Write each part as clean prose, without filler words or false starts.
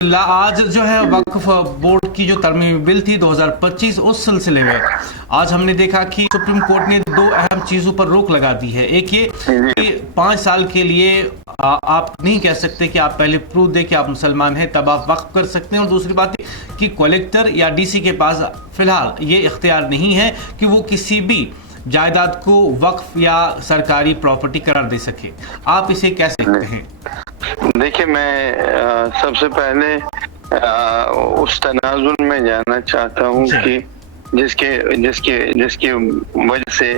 आज जो है वक्फ बोर्ड की जो तरमीमी बिल थी 2025, उस सिलसिले में आज हमने देखा कि सुप्रीम कोर्ट ने दो अहम चीज़ों पर रोक लगा दी है। एक ये कि 5 साल के लिए आप नहीं कह सकते कि आप पहले प्रूफ दें कि आप मुसलमान हैं तब आप वक्फ कर सकते हैं, और दूसरी बात कि कलेक्टर या डीसी के पास फिलहाल ये इख्तियार नहीं है कि वो किसी भी जायदाद को वक्फ या सरकारी प्रॉपर्टी करार दे सके। आप इसे कैसे देखते हैं? देखिए, मैं सबसे पहले उस तनाजुर में जाना चाहता हूँ कि जिसकी वजह से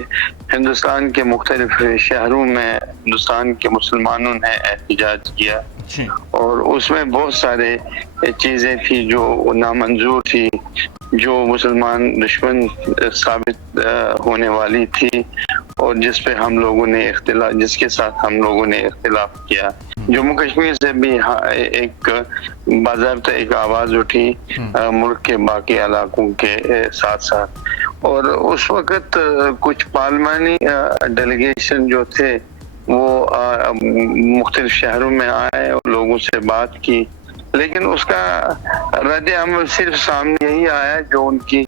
हिंदुस्तान के मुख्तलिफ शहरों में हिंदुस्तान के मुसलमानों ने एहतजाज किया, और उसमें बहुत सारे चीज़ें थी जो नामंजूर थी, जो मुसलमान दुश्मन साबित होने वाली थी, और जिस पे हम लोगों ने जिसके साथ हम लोगों ने इख्तिलाफ किया। जम्मू कश्मीर से भी एक बाज़ाब्ता एक आवाज़ उठी मुल्क के बाकी इलाकों के साथ साथ, और उस वक़्त कुछ पार्लिमानी डेलीगेशन जो थे वो मुख्तलिफ शहरों में आए और लोगों से बात की, लेकिन उसका रद्द अमल सिर्फ सामने यही आया जो उनकी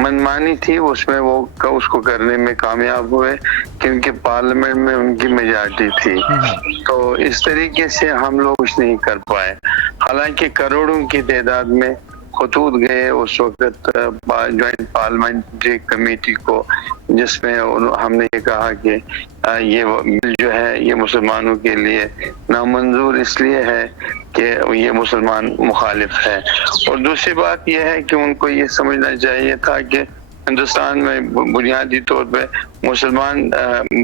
मनमानी थी उसमें वो उसको करने में कामयाब हुए, क्योंकि पार्लियामेंट में उनकी मेजॉरिटी थी। तो इस तरीके से हम लोग कुछ नहीं कर पाए, हालांकि करोड़ों की तादाद में खतूत गए उस वक्त जॉइंट पार्लियामेंट्री कमेटी को, जिसमें हमने ये कहा कि ये बिल जो है ये मुसलमानों के लिए नामंजूर इसलिए है कि ये मुसलमान मुखालिफ है। और दूसरी बात यह है कि उनको ये समझना चाहिए था कि हिंदुस्तान में बुनियादी तौर पे मुसलमान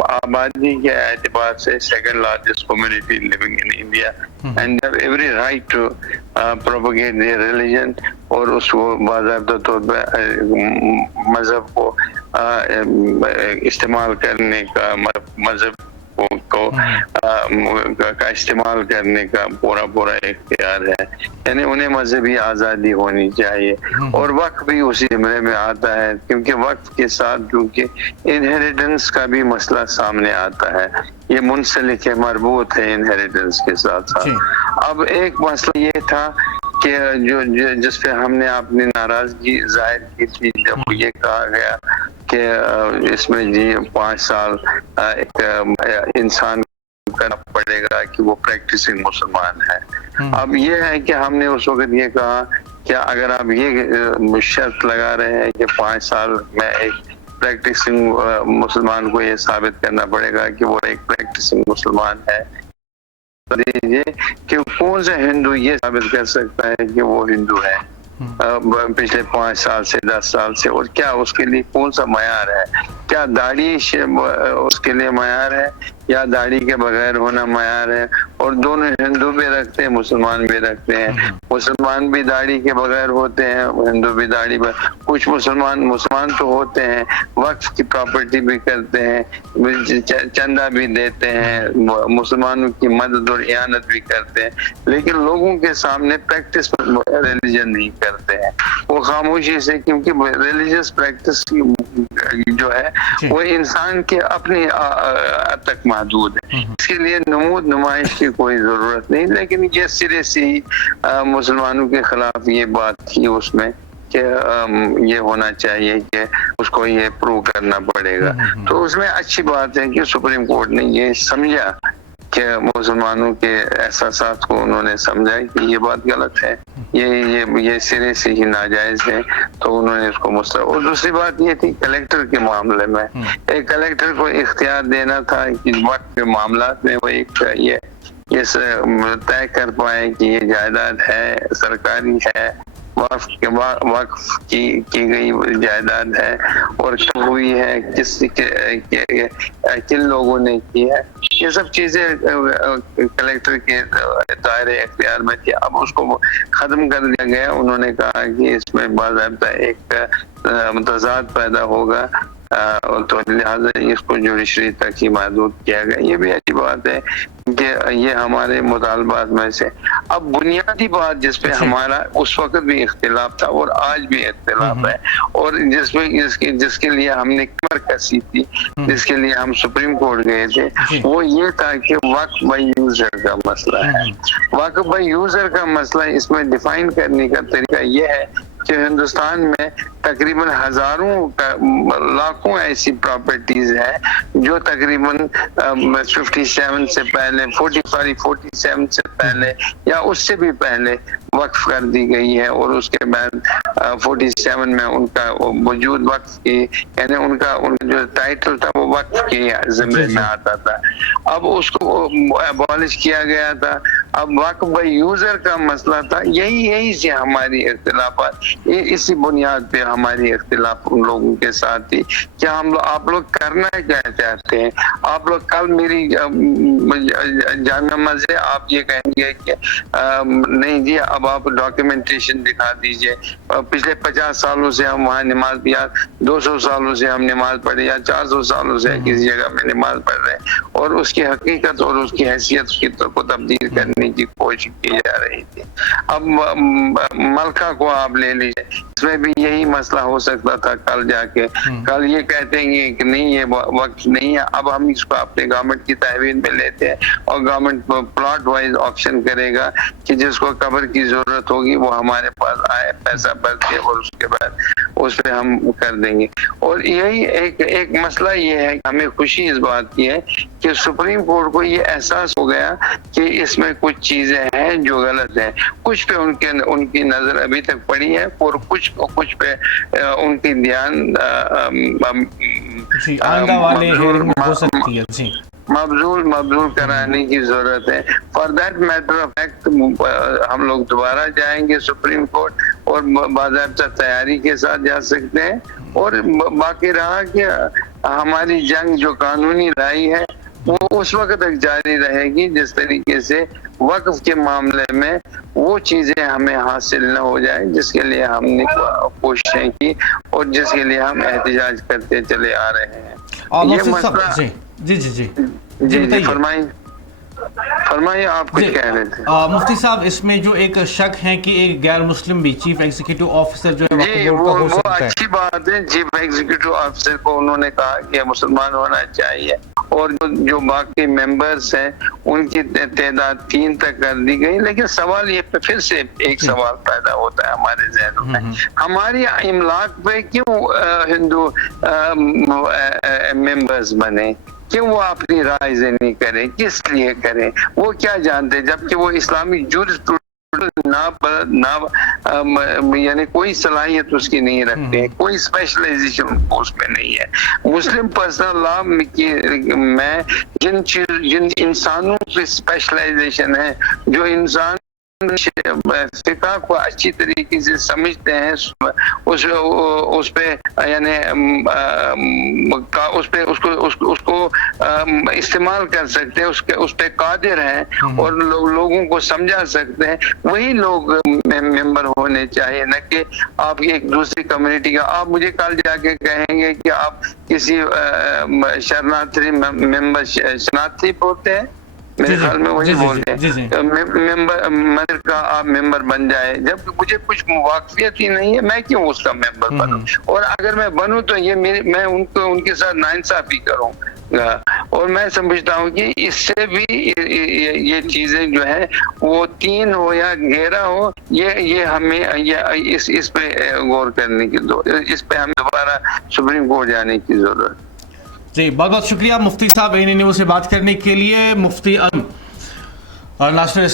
आबादी के एतबार से second largest community living in India, and every right to propagate their religion, और उसको बाज़ाब्ता तौर पे मजहब को इस्तेमाल करने का, मजहब का इस्तेमाल करने का पूरा इख्तियार है, यानी उन्हें मजहबी आज़ादी होनी चाहिए। और वक्फ भी उसी ज़िम्मे में आता है, क्योंकि वक्फ के साथ क्योंकि इनहेरिटेंस का भी मसला सामने आता है, ये मुंसलिक है, मरबूत है इनहेरिटेंस के साथ साथ। अब एक मसला ये था कि जिस पे हमने अपनी नाराजगी जाहिर की थी जब ये कहा गया कि इसमें जी 5 साल एक इंसान करना पड़ेगा कि वो प्रैक्टिसिंग मुसलमान है। अब ये है कि हमने उस वक्त ये कहा कि अगर आप ये शर्त लगा रहे हैं कि 5 साल में एक प्रैक्टिसिंग मुसलमान को ये साबित करना पड़ेगा कि वो एक प्रैक्टिसिंग मुसलमान है, दीजिए कि कौन सा हिंदू ये साबित कर सकता है कि वो हिंदू है पिछले 5 साल से 10 साल से, और क्या उसके लिए कौन सा मयार है? क्या दाढ़ी उसके लिए मयार है या दाढ़ी के बगैर होना मयार है? और दोनों हिंदू भी रखते हैं, मुसलमान भी रखते हैं। मुसलमान भी दाढ़ी के बगैर होते हैं, हिंदू भी दाढ़ी पर। कुछ मुसलमान तो होते हैं, वक्फ की प्रॉपर्टी भी करते हैं, चंदा भी देते हैं, मुसलमानों की मदद और इयानत भी करते हैं, लेकिन लोगों के सामने प्रैक्टिस रिलीजन नहीं करते हैं, वो खामोशी से, क्योंकि रिलीजियस प्रैक्टिस जो है वो इंसान के अपने तक महदूद है, इसके लिए नुमाइश की कोई जरूरत नहीं। लेकिन ये सिरे से ही मुसलमानों के खिलाफ ये बात थी उसमें कि ये होना चाहिए कि उसको ये प्रूव करना पड़ेगा। तो उसमें अच्छी बात है कि सुप्रीम कोर्ट ने ये समझा कि मुसलमानों के एहसासात को उन्होंने समझा कि ये बात गलत है, ये सिरे से ही नाजायज है, तो उन्होंने इसको मुस्तरद। और दूसरी बात ये थी कलेक्टर के मामले में, एक कलेक्टर को इख्तियार देना था कि वक्त के मामलात में वो एक ये तय कर पाए कि ये जायदाद है, सरकारी है, वक्फ की गई जायदाद है, और कब हुई है, किन लोगों ने की है, ये सब चीजें कलेक्टर के दायरे इख्तियार में थी। अब उसको खत्म कर दिया गया, उन्होंने कहा कि इसमें बाज़ाब्ता एक तज़ाद पैदा होगा, तो लिहाजा इसको जुडिशरी तक ही महदूद किया गया। ये भी अच्छी बात है कि ये हमारे मुतालबात में से। अब बुनियादी बात जिसपे हमारा उस वक्त भी इख्तिलाफ था और आज भी इख्तिलाफ है, और जिसके लिए हमने कमर कसी थी, जिसके लिए हम सुप्रीम कोर्ट गए थे, वो ये था कि वक्फ यूजर का मसला है। वक्फ बाय यूजर का मसला इसमें डिफाइन करने का तरीका यह है कि हिंदुस्तान में तकरीबन हजारों लाखों ऐसी प्रॉपर्टीज है जो तकरीबन 57 से पहले 47 से पहले या उससे भी पहले वक्फ कर दी गई है, और उसके बाद 47 में उनका वजूद वक्फ की, यानी उनका जो टाइटल था वो वक्फ के जिम्मे में आता था। अब उसको अबॉलिश किया गया था। अब वक्फ बाय यूजर का मसला था, यही से हमारी इख्तिलाफात, इसी बुनियाद पे हमारी इख्तिलाफ उन लोगों के साथ थी कि आप लोग करना क्या चाहते हैं। आप लोग कल मेरी जामिया मस्जिद आप ये कहेंगे कि नहीं जी अब आप डॉक्यूमेंटेशन दिखा दीजिए, पिछले 50 सालों से हम वहाँ नमाज, या 200 सालों से हम नमाज पढ़े, या 400 सालों से किसी जगह में नमाज पढ़ रहे हैं, और उसकी हकीकत और उसकी हैसियत को तब्दील करने की कोशिश की जा रही थी। अब मलका को आप ले लीजिए, इसमें भी यही मसला हो सकता था। कल जाके कल ये कहते हैं कि नहीं ये वक्त नहीं है, अब हम इसको अपने गवर्नमेंट की तहवील में लेते हैं और गवर्नमेंट प्लॉट वाइज ऑप्शन करेगा कि जिसको कब्र की जरूरत होगी वो हमारे पास आए, पैसा भर के, और उसके बाद उस पर हम कर देंगे। और यही एक मसला ये है, हमें खुशी इस बात की है कि सुप्रीम कोर्ट को ये एहसास हो गया कि इसमें कुछ चीजें हैं जो गलत हैं। कुछ पे उनकी नजर अभी तक पड़ी है, और कुछ पे उनकी ध्यान आइंदा वाले हेयरिंग में हो सकती है जी मबजूल कराने की जरूरत है। For that matter of fact हम लोग दोबारा जाएंगे सुप्रीम कोर्ट, और बाज़ाब्ता तैयारी के साथ जा सकते हैं। और बाकी रहा कि हमारी जंग जो कानूनी राय है वो उस वक्त तक जारी रहेगी जिस तरीके से वक्फ के मामले में वो चीजें हमें हासिल न हो जाए जिसके लिए हमने कोशिशें की और जिसके लिए हम एहतजाज करते चले आ रहे हैं। ये मसला जी फरमाइए आप कुछ कह रहे थे। मुफ्ती साहब, इसमें जो एक शक है कि एक गैर मुस्लिम भी चीफ एग्जीक्यूटिव ऑफिसर जो है जी वो अच्छी बात है। चीफ एग्जीक्यूटिव ऑफिसर को उन्होंने कहा कि मुसलमान होना चाहिए, और जो बाकी मेंबर्स हैं उनकी तादाद 3 तक कर दी गई। लेकिन सवाल ये फिर से एक सवाल पैदा होता है हमारे ज़हनों में, हमारी इमलाक पे क्यों हिंदू मेंबर्स बने, क्यों वो अपनी राय नहीं करें, किस लिए करें, वो क्या जानते हैं, जबकि वो इस्लामी यानी कोई सलाहियत उसकी नहीं रखते, कोई स्पेशलाइजेशन उसमें नहीं है। मुस्लिम पर्सनल लॉ में जिन इंसानों की स्पेशलाइजेशन है, जो इंसान फिक़ह को अच्छी तरीके से समझते हैं, उस पे यानी उसको इस्तेमाल कर सकते हैं, उस पे कादिर हैं और लोगों को समझा सकते हैं, वही लोग मेंबर होने चाहिए, न कि आप एक दूसरी कम्युनिटी का। आप मुझे कल जाके कहेंगे कि आप किसी शरणार्थी मेंबर, शरणार्थी बोलते हैं मेरे ख्याल में वही बोलते हैं, मेंबर मंदिर का आप मेंबर बन जाए, जब मुझे कुछ वाकफियत ही नहीं है, मैं क्यों उसका मेंबर बनूं? और अगर मैं बनूं तो ये मैं उनके साथ नाइंसाफी करूंगा। और मैं समझता हूँ कि इससे भी ये चीजें जो है वो 3 हो या 11 हो, ये हमें इस पे गौर करने की, इस पे हमें दोबारा सुप्रीम कोर्ट जाने की जरूरत। जी बहुत बहुत शुक्रिया मुफ्ती साहब एएनए न्यूज़ से बात करने के लिए। मुफ्ती और नेशनल